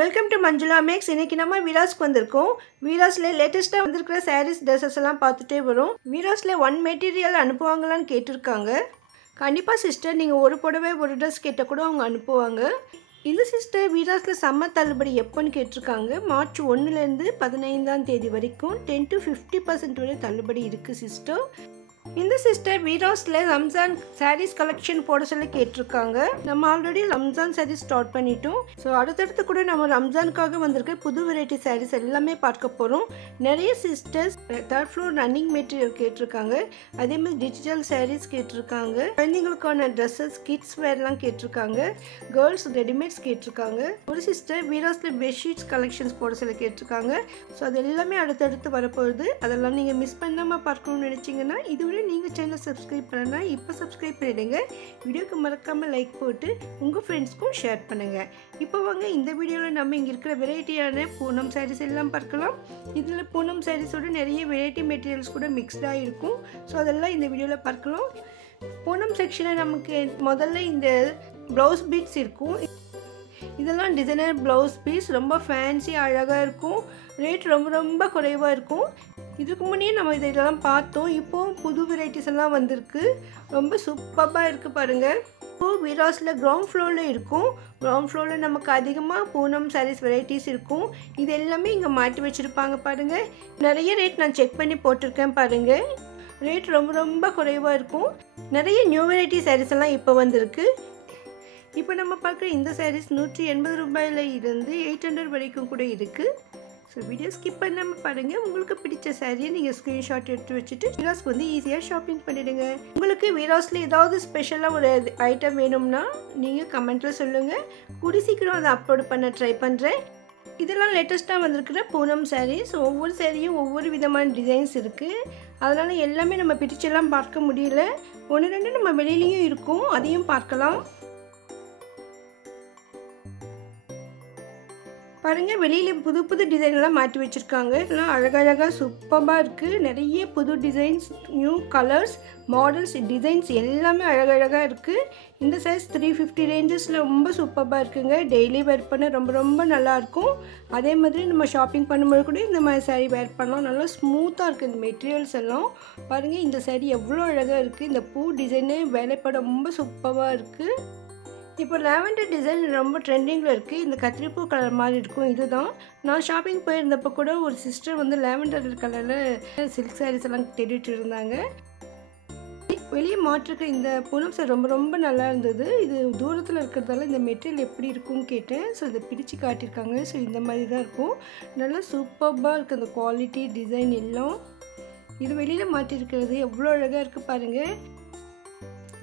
Welcome to Manjula maths. இன்னைக்கு நம்ம வீராஸ்க்கு வந்திருக்கோம். வீராஸ்ல லேட்டஸ்ட்டாக வந்திருக்கிற சாரீஸ் ட்ரெஸ்ஸஸ் எல்லாம் பார்த்துட்டே வரும். வீராஸ்ல ஒன் மெட்டீரியல் அனுப்புவாங்களான்னு கேட்டிருக்காங்க. கண்டிப்பாக சிஸ்டர், நீங்கள் ஒரு புடவை ஒரு ட்ரெஸ் கேட்டால் கூட அவங்க அனுப்புவாங்க. இந்த சிஸ்டர் வீராஸில் செம்ம தள்ளுபடி எப்போன்னு கேட்டிருக்காங்க. மார்ச் 1லேருந்து 15ஆம் தேதி வரைக்கும் 10 to 50% வரை தள்ளுபடி இருக்குது சிஸ்டர். இந்த சிஸ்டர் வீராஸில் ரம்ஜான் சாரீஸ் கலெக்ஷன் போட சொல்லி கேட்டிருக்காங்க. நம்ம ஆல்ரெடி ரம்ஜான் சாரீஸ் ஸ்டார்ட் பண்ணிட்டோம். ஸோ அடுத்தடுத்து கூட நம்ம ரம்ஜானுக்காக வந்திருக்க புது வெரைட்டி சாரீஸ் எல்லாமே பார்க்க போகிறோம். நிறைய sisters third floor running material கேட்டிருக்காங்க. அதே மாதிரி டிஜிட்டல் சாரீஸ் கேட்டிருக்காங்க. குழந்தைங்களுக்கான ட்ரெஸ்ஸஸ் கிட்ஸ் வேர்லாம் கேட்டிருக்காங்க. கேர்ள்ஸ் ரெடிமேட்ஸ் கேட்டிருக்காங்க. ஒரு சிஸ்டர் வீராஸில் பெட்ஷீட்ஸ் கலெக்ஷன்ஸ் போட சொல்லி கேட்டிருக்காங்க. ஸோ அது எல்லாமே அடுத்தடுத்து வரப்போகுது. அதெல்லாம் நீங்கள் மிஸ் பண்ணாமல் பார்க்கணும்னு நினச்சிங்கன்னா இதுவரை நீங்கள் சேனலை சப்ஸ்கிரைப் பண்ணலாம். இப்போ சப்ஸ்கிரைப் பண்ணிடுங்க. வீடியோக்கு மறக்காமல் லைக் போட்டு உங்கள் ஃப்ரெண்ட்ஸ்க்கும் ஷேர் பண்ணுங்கள். இப்போ வாங்க இந்த வீடியோவில் நம்ம இங்கே இருக்கிற வெரைட்டியான பூனம் சாரீஸ் எல்லாம் பார்க்கலாம். இதில் பூனம் சாரீஸோட நிறைய வெரைட்டி மெட்டீரியல்ஸ் கூட மிக்ஸ்டாக இருக்கும். ஸோ அதெல்லாம் இந்த வீடியோவில் பார்க்கலாம். பூனம் செக்ஷனில் நமக்கு முதல்ல இந்த ப்ளவுஸ் பீட்ஸ் இருக்கும். இதெல்லாம் டிசைனர் ப்ளவுஸ் பீஸ், ரொம்ப ஃபேன்சி அழகாக இருக்கும். ரேட் ரொம்ப ரொம்ப குறைவாக இருக்கும். இதுக்கு முன்னே நம்ம இதெல்லாம் பார்த்தோம். இப்போது புது வெரைட்டிஸ் எல்லாம் வந்திருக்கு. ரொம்ப சூப்பராக இருக்குது பாருங்கள். இப்போது வீராஸில் கிரவுண்ட் ஃப்ளோரில் இருக்கும். கிரவுண்ட் ஃப்ளோரில் நமக்கு அதிகமாக பூனம் சாரீஸ் வெரைட்டிஸ் இருக்கும். இது எல்லாமே இங்கே மாட்டி வச்சுருப்பாங்க பாருங்கள். நிறைய ரேட் நான் செக் பண்ணி போட்டிருக்கேன் பாருங்கள். ரேட் ரொம்ப ரொம்ப குறைவாக இருக்கும். நிறைய நியூ வெரைட்டி சாரீஸ் எல்லாம் இப்போ வந்திருக்கு. இப்போ நம்ம பார்க்குற இந்த சாரீஸ் 180 ரூபாயில் இருந்து 800 வரைக்கும் கூட இருக்குது. ஸோ வீடியோ ஸ்கிப் பண்ணாமல் பாருங்கள். உங்களுக்கு பிடிச்ச சாரியை நீங்கள் ஸ்க்ரீன்ஷாட் எடுத்து வச்சுட்டு வீராஸ்க்கு வந்து ஈஸியாக ஷாப்பிங் பண்ணிவிடுங்க. உங்களுக்கு வீராஸில் ஏதாவது ஸ்பெஷலாக ஒரு ஐட்டம் வேணும்னா நீங்கள் கமெண்ட்டில் சொல்லுங்கள். கூடி சீக்கிரம் அதை அப்லோட் பண்ண ட்ரை பண்ணுறேன். இதெல்லாம் லேட்டஸ்ட்டாக வந்திருக்கிற பூனம் சாரீஸ். ஒவ்வொரு சாரியும் ஒவ்வொரு விதமான டிசைன்ஸ் இருக்குது. அதனால் எல்லாமே நம்ம பிடிச்செல்லாம் பார்க்க முடியல. ஒன்று ரெண்டு நம்ம வெளியிலையும் இருக்கும், அதையும் பார்க்கலாம். பாருங்கள், வெளியில் புது புது டிசைன்லாம் மாட்டி வச்சுருக்காங்க. இதெல்லாம் அழகழகாக சூப்பராக இருக்குது. நிறைய புது designs, new colours, models, designs எல்லாமே அழகழகாக இருக்குது. இந்த சைஸ் 350 ரேஞ்சஸில் ரொம்ப சூப்பராக இருக்குங்க. டெய்லி வேர் பண்ண ரொம்ப ரொம்ப நல்லாயிருக்கும். அதே மாதிரி நம்ம ஷாப்பிங் பண்ணும்போது கூட இந்த மாதிரி சாரீ வேர் பண்ணலாம். நல்லா ஸ்மூத்தாக இருக்குது இந்த மெட்டீரியல்ஸ் எல்லாம். பாருங்கள், இந்த சாரீ எவ்வளோ அழகாக இருக்குது. இந்த பூ டிசைனு வேலைப்பட ரொம்ப சூப்பராக இருக்குது. இப்போ லாவெண்டர் டிசைன் ரொம்ப ட்ரெண்டிங்கில் இருக்குது. இந்த கத்திரிப்பூ கலர் மாதிரி இருக்கும். இதுதான் நான் ஷாப்பிங் போயிருந்தப்போ கூட ஒரு சிஸ்டர் வந்து லாவெண்டர் கலரில் சில்க் சாரீஸ் எல்லாம் தேடிட்டு இருந்தாங்க. வெளியே மாட்டிருக்க இந்த பூனம் சாரி ரொம்ப ரொம்ப நல்லா இருந்தது. இது தூரத்தில் இருக்கிறதால இந்த மெட்டீரியல் எப்படி இருக்கும்னு கேட்டேன். ஸோ இதை பிரித்து காட்டியிருக்காங்க. ஸோ இந்த மாதிரி தான் இருக்கும். நல்லா சூப்பராக இருக்குது அந்த குவாலிட்டி, டிசைன் எல்லாம். இது வெளியில் மாட்டிருக்கிறது எவ்வளோ அழகாக இருக்குது பாருங்கள்.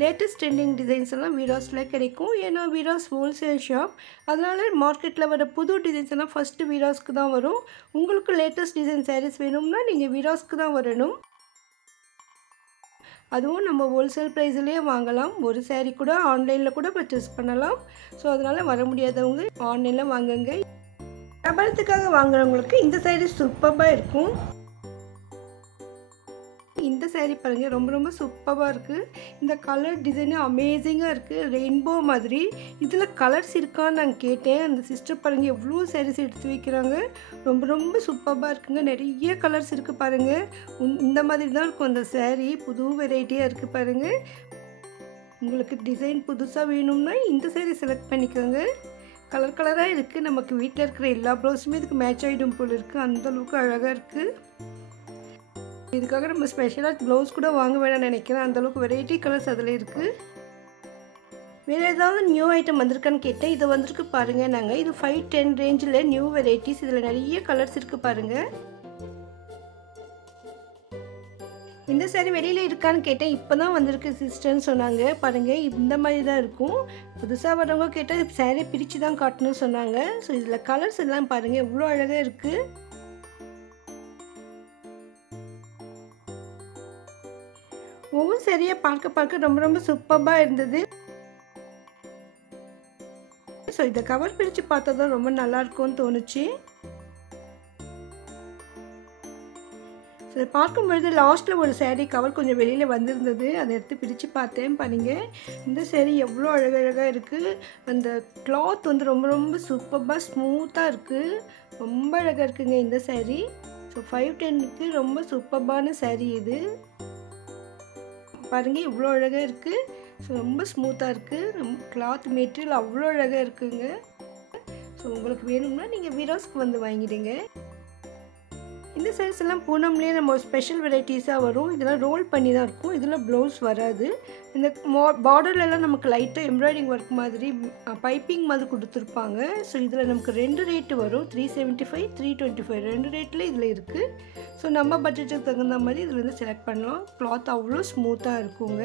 லேட்டஸ்ட் ட்ரெண்டிங் டிசைன்ஸ் எல்லாம் வீராஸில் கிடைக்கும். ஏன்னா வீராஸ் ஹோல்சேல் ஷாப். அதனால் மார்க்கெட்டில் வர புது டிசைன்ஸ் எல்லாம் ஃபஸ்ட்டு வீராஸ்க்கு தான் வரும். உங்களுக்கு லேட்டஸ்ட் டிசைன் சாரீஸ் வேணும்னா நீங்கள் வீராஸ்க்கு தான் வரணும். அதுவும் நம்ம ஹோல்சேல் ப்ரைஸ்லேயே வாங்கலாம். ஒரு சாரீ கூட ஆன்லைனில் கூட பர்ச்சேஸ் பண்ணலாம். ஸோ அதனால் வர முடியாதவங்க ஆன்லைனில் வாங்குங்க. வியாபாரத்துக்காக வாங்குறவங்களுக்கு இந்த சாரீ சூப்பராக இருக்கும். இந்த சாரீ பாருங்கள், ரொம்ப ரொம்ப சூப்பராக இருக்குது. இந்த கலர் டிசைனு அமேசிங்காக இருக்குது. ரெயின்போ மாதிரி. இதில் கலர்ஸ் இருக்கான்னு நான் கேட்டேன். அந்த சிஸ்டர் பாருங்கள் எவ்வளோ சாரீஸ் எடுத்து வைக்கிறாங்க. ரொம்ப ரொம்ப சூப்பராக இருக்குங்க. நிறைய கலர்ஸ் இருக்குது பாருங்கள். இந்த மாதிரி தான் இருக்கும் அந்த சாரீ. புது வெரைட்டியாக இருக்குது பாருங்கள். உங்களுக்கு டிசைன் புதுசாக வேணும்னா இந்த சாரீ செலக்ட் பண்ணிக்கோங்க. கலர் கலராக இருக்குது. நமக்கு வீட்டில் இருக்கிற எல்லா ப்ளவுஸுமே இதுக்கு மேட்ச் ஆகிடும் போல் இருக்குது. அந்தளவுக்கு அழகாக இருக்குது. இதுக்காக நம்ம ஸ்பெஷலாக ப்ளவுஸ் கூட வாங்க வேணாம்னு நினைக்கிறேன். அந்தளவுக்கு வெரைட்டி கலர்ஸ் அதில் இருக்குது. வேறு ஏதாவது நியூ ஐட்டம் வந்திருக்கான்னு கேட்டேன். இது வந்திருக்கு பாருங்கள். நாங்கள் இது 510 ரேஞ்சில் நியூ வெரைட்டிஸ். இதில் நிறைய கலர்ஸ் இருக்குது பாருங்கள். இந்த சாரீ வெளியில் இருக்கான்னு கேட்டேன். இப்போ தான் வந்திருக்கு சிஸ்டர்னு சொன்னாங்க. பாருங்கள், இந்த மாதிரி தான் இருக்கும். புதுசாக வரவங்க கேட்டால் சாரீ பிரித்து தான் காட்டணும்னு சொன்னாங்க. ஸோ இதில் கலர்ஸ் எல்லாம் பாருங்கள் எவ்வளோ அழகாக இருக்குது. ஒவ்வொரு சாரியாக பார்க்க பார்க்க ரொம்ப ரொம்ப சூப்பராக இருந்தது. ஸோ இதை கவர் பிரித்து பார்த்தா தான் ரொம்ப நல்லாயிருக்கும்னு தோணுச்சு. ஸோ அதை பார்க்கும்பொழுது லாஸ்ட்டில் ஒரு saree கவர் கொஞ்சம் வெளியில் வந்திருந்தது. அதை எடுத்து பிரித்து பார்த்தேன். பாருங்க, இந்த saree எவ்வளோ அழகழகாக இருக்குது. அந்த கிளாத் வந்து ரொம்ப ரொம்ப சூப்பராக ஸ்மூத்தாக இருக்குது. ரொம்ப அழகாக இருக்குங்க இந்த saree. ஸோ 510க்கு ரொம்ப சூப்பரான saree இது. பாருங்கள் இவ்வளோ அழகாக இருக்குது. ஸோ ரொம்ப ஸ்மூத்தாக இருக்குது. கிளாத் மெட்டீரியல் அவ்வளோ அழகாக இருக்குங்க. ஸோ உங்களுக்கு வேணும்னா நீங்கள் வீராஸ்க்கு வந்து வாங்கிடுங்க. இந்த sarees எல்லாம் பூனம்லேயே நம்ம ஸ்பெஷல் வெரைட்டிஸாக வரும். இதெல்லாம் ரோல் பண்ணி தான் இருக்கும். இதில் ப்ளவுஸ் வராது. இந்த பார்டர்லலாம் நமக்கு லைட்டாக எம்ப்ராய்டிங் ஒர்க் மாதிரி பைப்பிங் மாதிரி கொடுத்துருப்பாங்க. ஸோ இதில் நமக்கு 2 ரேட்டு வரும். 375 325 2 ரேட்டில் இதில் இருக்குது. ஸோ நம்ம பட்ஜெட்டுக்கு தகுந்த மாதிரி இதில் வந்து செலக்ட் பண்ணலாம். கிளாத் அவ்வளோ ஸ்மூத்தாக இருக்குங்க.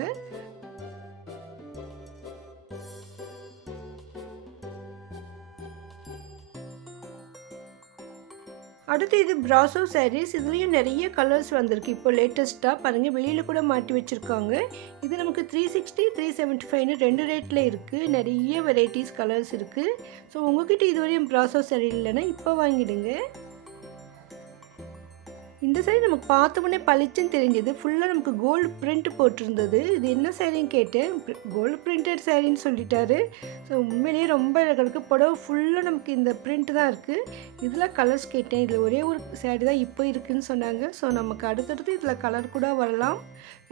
அடுத்து இது பிராசோ sarees. இதுலேயும் நிறைய கலர்ஸ் வந்திருக்கு. இப்போ லேட்டஸ்ட்டாக பாருங்கள், வெளியில் கூட மாட்டி வச்சுருக்காங்க. இது நமக்கு 360 375ன்னு 2 ரேட்டில் இருக்குது. நிறைய வெரைட்டிஸ் கலர்ஸ் இருக்குது. ஸோ உங்கள்கிட்ட இதுவரையும் பிராசோ saree இல்லைன்னா இப்போ வாங்கிடுங்க. இந்த saree நமக்கு பார்த்த உடனே பளிச்சுன்னு தெரிஞ்சது. ஃபுல்லாக நமக்கு கோல்டு பிரிண்ட் போட்டிருந்தது. இது என்ன சாரின்னு கேட்டேன். கோல்டு பிரிண்டட் சாரின்னு சொல்லிட்டாரு. ஸோ உண்மையிலேயே ரொம்ப அழகாக இருக்குது. புடவை ஃபுல்லாக நமக்கு இந்த பிரிண்ட் தான் இருக்குது. இதில் கலர்ஸ் கேட்டேன். இதில் ஒரே ஒரு saree தான் இப்போ இருக்குதுன்னு சொன்னாங்க. ஸோ நமக்கு அடுத்தடுத்து இதில் கலர் கூட வரலாம்.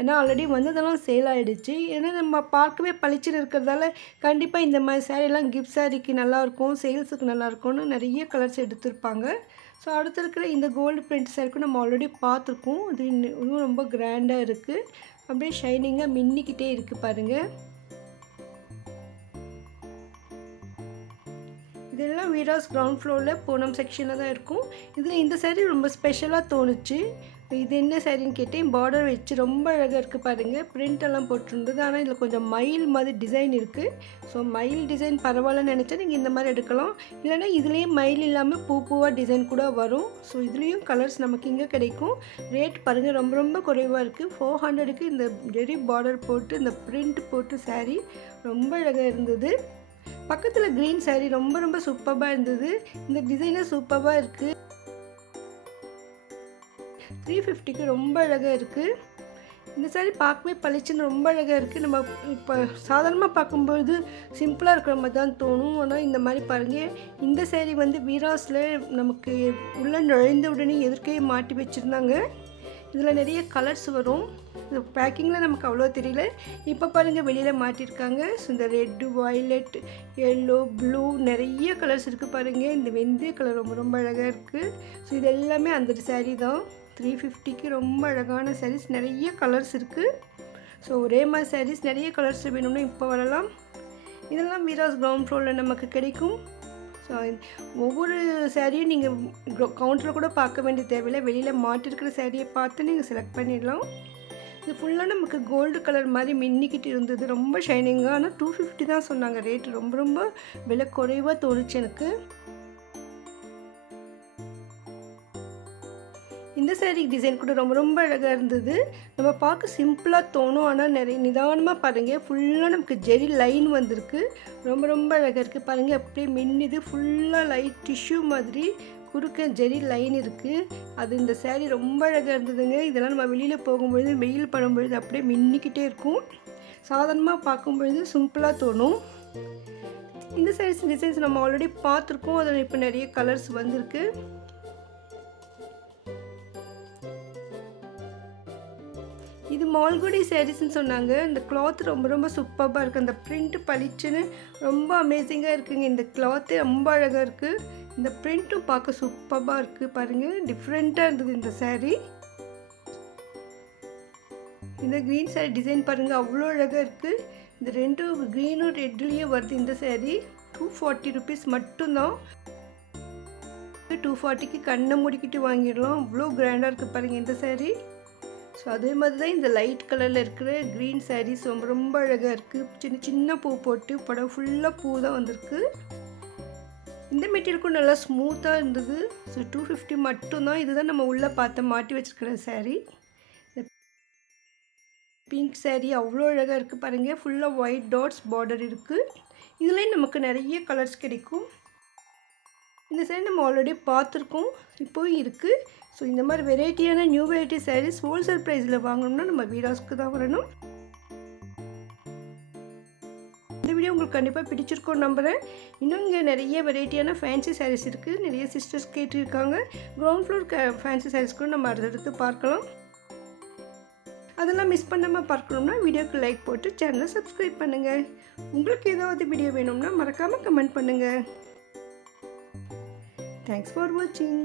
ஏன்னா ஆல்ரெடி வந்ததெல்லாம் சேல் ஆகிடுச்சு. ஏன்னா நம்ம பார்க்கவே பளிச்சுன்னு இருக்கிறதால கண்டிப்பாக இந்த மாதிரி சாரீலாம் கிஃப்ட் சாரிக்கு நல்லாயிருக்கும், சேல்ஸுக்கு நல்லாயிருக்கும்னு நிறைய கலர்ஸ் எடுத்திருப்பாங்க. ஸோ அடுத்து இருக்கிற இந்த கோல்டு பிரிண்ட் சாரிக்கும் நம்ம ஆல்ரெடி பார்த்துருக்கோம். இது இன்னும் ரொம்ப கிராண்டாக இருக்குது. அப்படியே ஷைனிங்காக மின்னிக்கிட்டே இருக்குது பாருங்கள். இதெல்லாம் வீராஸ் கிரவுண்ட் ஃப்ளோரில் பூனம் செக்ஷனில் தான் இருக்கும். இதில் இந்த saree ரொம்ப ஸ்பெஷலாக தோணுச்சு. இது என்ன சாரின்னு கேட்டேன். பார்டர் வச்சு ரொம்ப அழகாக இருக்குது பாருங்கள். பிரிண்டெல்லாம் போட்டிருந்தது. ஆனால் இதில் கொஞ்சம் மயில் மாதிரி டிசைன் இருக்குது. ஸோ மயில் டிசைன் பரவாயில்லன்னு நினச்சா நீங்கள் இந்த மாதிரி எடுக்கலாம். இல்லைனா இதுலேயும் மயில் இல்லாமல் பூவாக டிசைன் கூட வரும். ஸோ இதுலேயும் கலர்ஸ் நமக்கு இங்கே கிடைக்கும். ரேட் பாருங்கள் ரொம்ப ரொம்ப குறைவாக இருக்குது. 400க்கு இந்த ஜெரி பார்டர் போட்டு இந்த பிரிண்ட் போட்டு saree ரொம்ப அழகாக இருந்தது. பக்கத்தில் க்ரீன் saree ரொம்ப ரொம்ப சூப்பராக இருந்தது. இந்த டிசைனே சூப்பராக இருக்குது. 350க்கு ரொம்ப அழகாக இருக்குது. இந்த saree பார்க்கவே பளிச்சுன்னு ரொம்ப அழகாக இருக்குது. நம்ம இப்போ சாதாரணமாக பார்க்கும்போது சிம்பிளாக இருக்கிற மாதிரி தான் தோணும். ஆனால் இந்த மாதிரி பாருங்கள், இந்த saree வந்து வீராஸில் நமக்கு உள்ளே நுழைந்த உடனே எதிர்க்கே மாட்டி வச்சுருந்தாங்க. இதில் நிறைய கலர்ஸ் வரும். இந்த பேக்கிங்கில் நமக்கு அவ்வளோ தெரியல. இப்போ பாருங்கள் வெளியில் மாட்டியிருக்காங்க. ஸோ இந்த ரெட்டு, வயலட், எல்லோ, ப்ளூ நிறைய கலர்ஸ் இருக்குது பாருங்கள். இந்த வெந்தய கலர் ரொம்ப ரொம்ப அழகாக இருக்குது. ஸோ இது எல்லாமே அந்த saree தான். 350க்கு ரொம்ப அழகான sarees, நிறைய கலர்ஸ் இருக்குது. ஸோ ஒரே மாதிரி sarees நிறைய கலர்ஸ் வேணும்னா இப்போ வரலாம். இதெல்லாம் வீராஸ் கிரவுண்ட் ஃப்ளோரில் நமக்கு கிடைக்கும். ஸோ ஒவ்வொரு சாரியும் நீங்கள் கவுண்டரில் கூட பார்க்க வேண்டிய தேவையில்லை. வெளியில் மாட்டிருக்கிற சாரியை பார்த்து நீங்கள் செலக்ட் பண்ணிடலாம். இது ஃபுல்லாக நமக்கு கோல்டு கலர் மாதிரி மின்னிக்கிட்டு இருந்தது. ரொம்ப ஷைனிங்காக. ஆனால் 250 தான் சொன்னாங்க ரேட்டு. ரொம்ப ரொம்ப விலை குறைவாக தோணுச்சு எனக்கு. இந்த saree டிசைன் கூட ரொம்ப ரொம்ப அழகாக இருந்தது. நம்ம பார்க்க சிம்பிளாக தோணும். ஆனால் நிறைய நிதானமாக பாருங்கள். ஃபுல்லாக நமக்கு ஜெரி லைன் வந்திருக்கு. ரொம்ப ரொம்ப அழகாக இருக்குது பாருங்கள். அப்படியே மின்னுது. ஃபுல்லாக லைட் டிஷ்யூ மாதிரி குறுக்க ஜெரி லைன் இருக்குது. அது இந்த saree ரொம்ப அழகாக இருந்ததுங்க. இதெல்லாம் நம்ம வெளியில் போகும்பொழுது வெயில் படும்பொழுது அப்படியே மின்னிக்கிட்டே இருக்கும். சாதாரணமாக பார்க்கும்பொழுது சிம்பிளாக தோணும். இந்த sarees டிசைன்ஸ் நம்ம ஆல்ரெடி பார்த்துருக்கோம். அதில் இப்போ நிறைய கலர்ஸ் வந்திருக்கு. இது மால்குடி சாரீஸ்ன்னு சொன்னாங்க. இந்த கிளாத் ரொம்ப ரொம்ப சூப்பராக இருக்குது. அந்த பிரிண்ட் பளிச்சுன்னு ரொம்ப அமேசிங்காக இருக்குங்க. இந்த கிளாத்து ரொம்ப அழகாக இருக்குது. இந்த பிரிண்ட்டும் பார்க்க சூப்பராக இருக்குது பாருங்கள். டிஃப்ரெண்ட்டாக இருந்தது இந்த saree. இந்த க்ரீன் saree டிசைன் பாருங்கள் அவ்வளோ அழகாக இருக்குது. இந்த ரெண்டும் க்ரீனும் ரெட்லேயே வருது இந்த saree. 240 rupees மட்டும்தான். 240க்கு கண்ணை மூடிக்கிட்டு வாங்கிடலாம். அவ்வளோ கிராண்டாக இருக்குது பாருங்கள் இந்த saree. ஸோ அதே மாதிரி தான் இந்த லைட் கலரில் இருக்கிற க்ரீன் sarees ரொம்ப ரொம்ப அழகாக இருக்குது. சின்ன சின்ன பூ போட்டு புடவை ஃபுல்லாக பூ தான் வந்திருக்கு. இந்த மெட்டீரியலுக்கும் நல்லா ஸ்மூத்தாக இருந்தது. ஸோ 250 மட்டும்தான். இதுதான் நம்ம உள்ளே பார்த்து மாட்டி வச்சுருக்கிற saree. பிங்க் saree அவ்வளோ அழகாக இருக்குது பாருங்கள். ஃபுல்லாக ஒயிட் டாட்ஸ் பார்டர் இருக்குது. இதுலேயும் நமக்கு நிறைய கலர்ஸ் கிடைக்கும். இந்த இந்த saree நம்ம ஆல்ரெடி பார்த்துருக்கோம், இப்போவும் இருக்குது. ஸோ இந்த மாதிரி வெரைட்டியான நியூ வெரைட்டி sarees ஹோல்சேல் ப்ரைஸில் வாங்கணும்னா நம்ம வீராஸ்க்கு தான் வரணும். இந்த வீடியோ உங்களுக்கு கண்டிப்பாக பிடிச்சிருக்கோன்னு நம்புகிறேன். இன்னும் இங்கே நிறைய வெரைட்டியான ஃபேன்சி sarees இருக்குது. நிறைய சிஸ்டர்ஸ் கேட்டிருக்காங்க. கிரவுண்ட் ஃப்ளோர் ஃபேன்சி sarees கூட நம்ம அடுத்தடுத்து பார்க்கலாம். அதெல்லாம் மிஸ் பண்ணாமல் பார்க்கணும்னா வீடியோக்கு லைக் போட்டு சேனலை சப்ஸ்கிரைப் பண்ணுங்கள். உங்களுக்கு ஏதாவது வீடியோ வேணும்னா மறக்காமல் கமெண்ட் பண்ணுங்கள். தேங்க்ஸ் ஃபார் வாட்சிங்.